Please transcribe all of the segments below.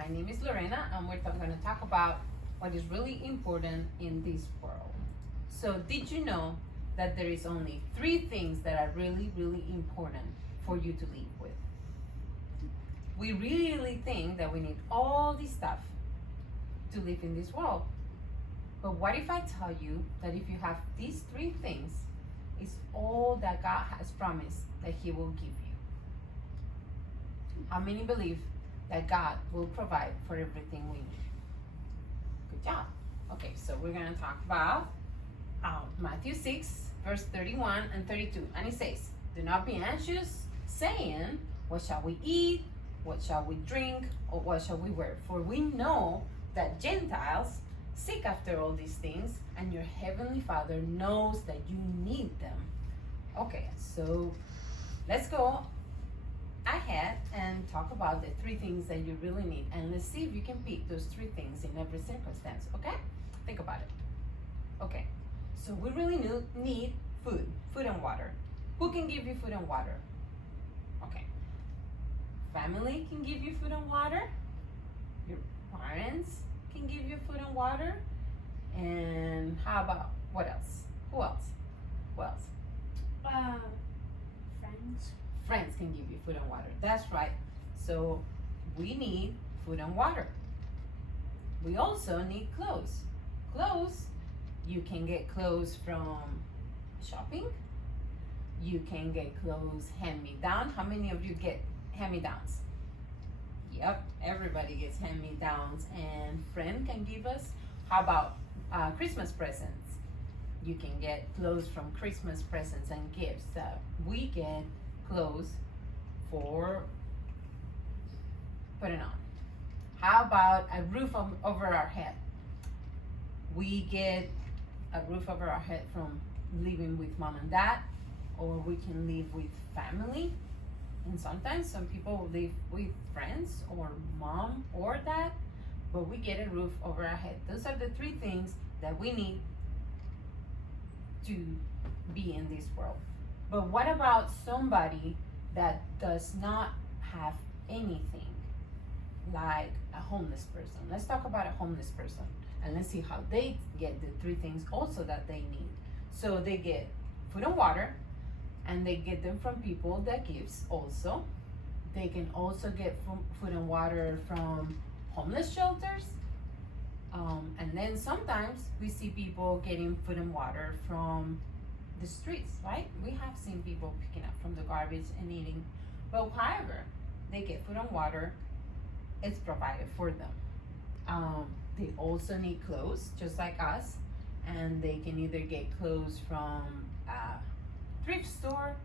My name is Lorena, and we're going to talk about what is really important in this world. So, did you know that there is only three things that are really, really important for you to live with? We really think that we need all this stuff to live in this world. But what if I tell you that if you have these three things, it's all that God has promised that He will give you? How many believe that God will provide for everything we need? Good job. Okay, so we're going to talk about Matthew 6, verse 31 and 32. And it says, "Do not be anxious, saying, what shall we eat? What shall we drink? Or what shall we wear? For we know that Gentiles seek after all these things, and your heavenly Father knows that you need them." Okay, so let's go ahead and talk about the three things that you really need, and let's see if you can pick those three things in every circumstance. Okay, think about it. Okay, so we really need food and water. Who can give you food and water? Okay, family can give you food and water. Your parents can give you food and water. And how about, what else? Who else? Who else? Friends. Friends can give you food and water. That's right. So we need food and water. We also need clothes. Clothes, you can get clothes from shopping. You can get clothes hand-me-down. How many of you get hand-me-downs? Yep, everybody gets hand-me-downs, and friend can give us. How about Christmas presents? You can get clothes from Christmas presents and gifts. We get clothes for putting on. How about a roof over our head? We get a roof over our head from living with mom and dad, or we can live with family. And sometimes some people live with friends or mom or dad, but we get a roof over our head. Those are the three things that we need to be in this world. But what about somebody that does not have anything, like a homeless person? Let's talk about a homeless person, and let's see how they get the three things also that they need. So they get food and water, and they get them from people that gives also. They can also get food and water from homeless shelters. And then sometimes we see people getting food and water from the streets, right? We have seen people picking up from the garbage and eating. But however they get food and water, it's provided for them. They also need clothes, just like us, and they can either get clothes from a thrift store,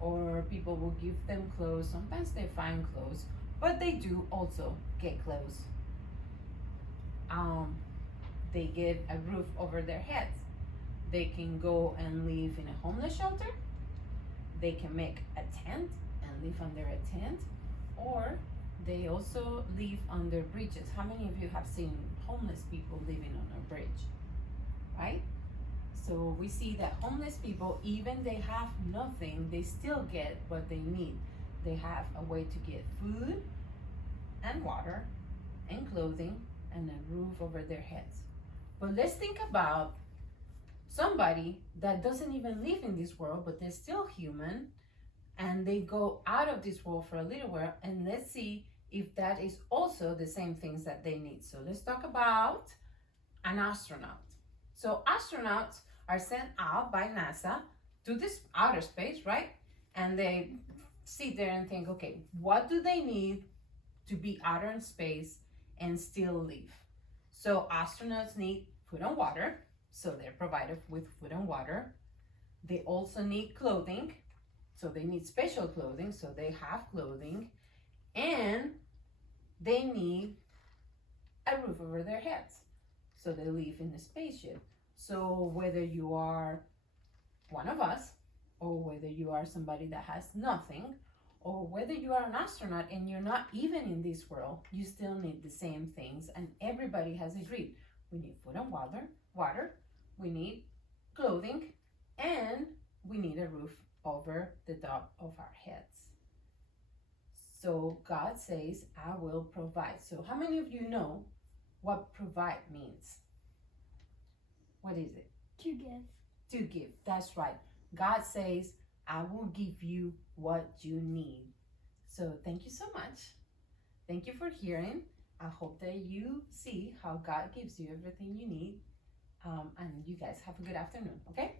or people will give them clothes. Sometimes they find clothes, but they do also get clothes. They get a roof over their heads. They can go and live in a homeless shelter. They can make a tent and live under a tent, or they also live under bridges. How many of you have seen homeless people living on a bridge, right? So we see that homeless people, even they have nothing, they still get what they need. They have a way to get food and water and clothing and a roof over their heads. But let's think about somebody that doesn't even live in this world, but they're still human, and they go out of this world for a little while, and let's see if that is also the same things that they need. So let's talk about an astronaut. So astronauts are sent out by NASA to this outer space, right? And they sit there and think, okay, what do they need to be out in space and still live? So astronauts need food and water, so they're provided with food and water. They also need clothing, so they need special clothing, so they have clothing. And they need a roof over their heads, so they live in a spaceship. So whether you are one of us, or whether you are somebody that has nothing, or whether you are an astronaut and you're not even in this world, you still need the same things, and everybody has agreed. We need food and water, we need clothing, and we need a roof over the top of our heads. So God says, I will provide. So how many of you know what provide means? What is it? To give. To give. That's right. God says, I will give you what you need. So thank you so much. Thank you for hearing. I hope that you see how God gives you everything you need. And you guys have a good afternoon, okay?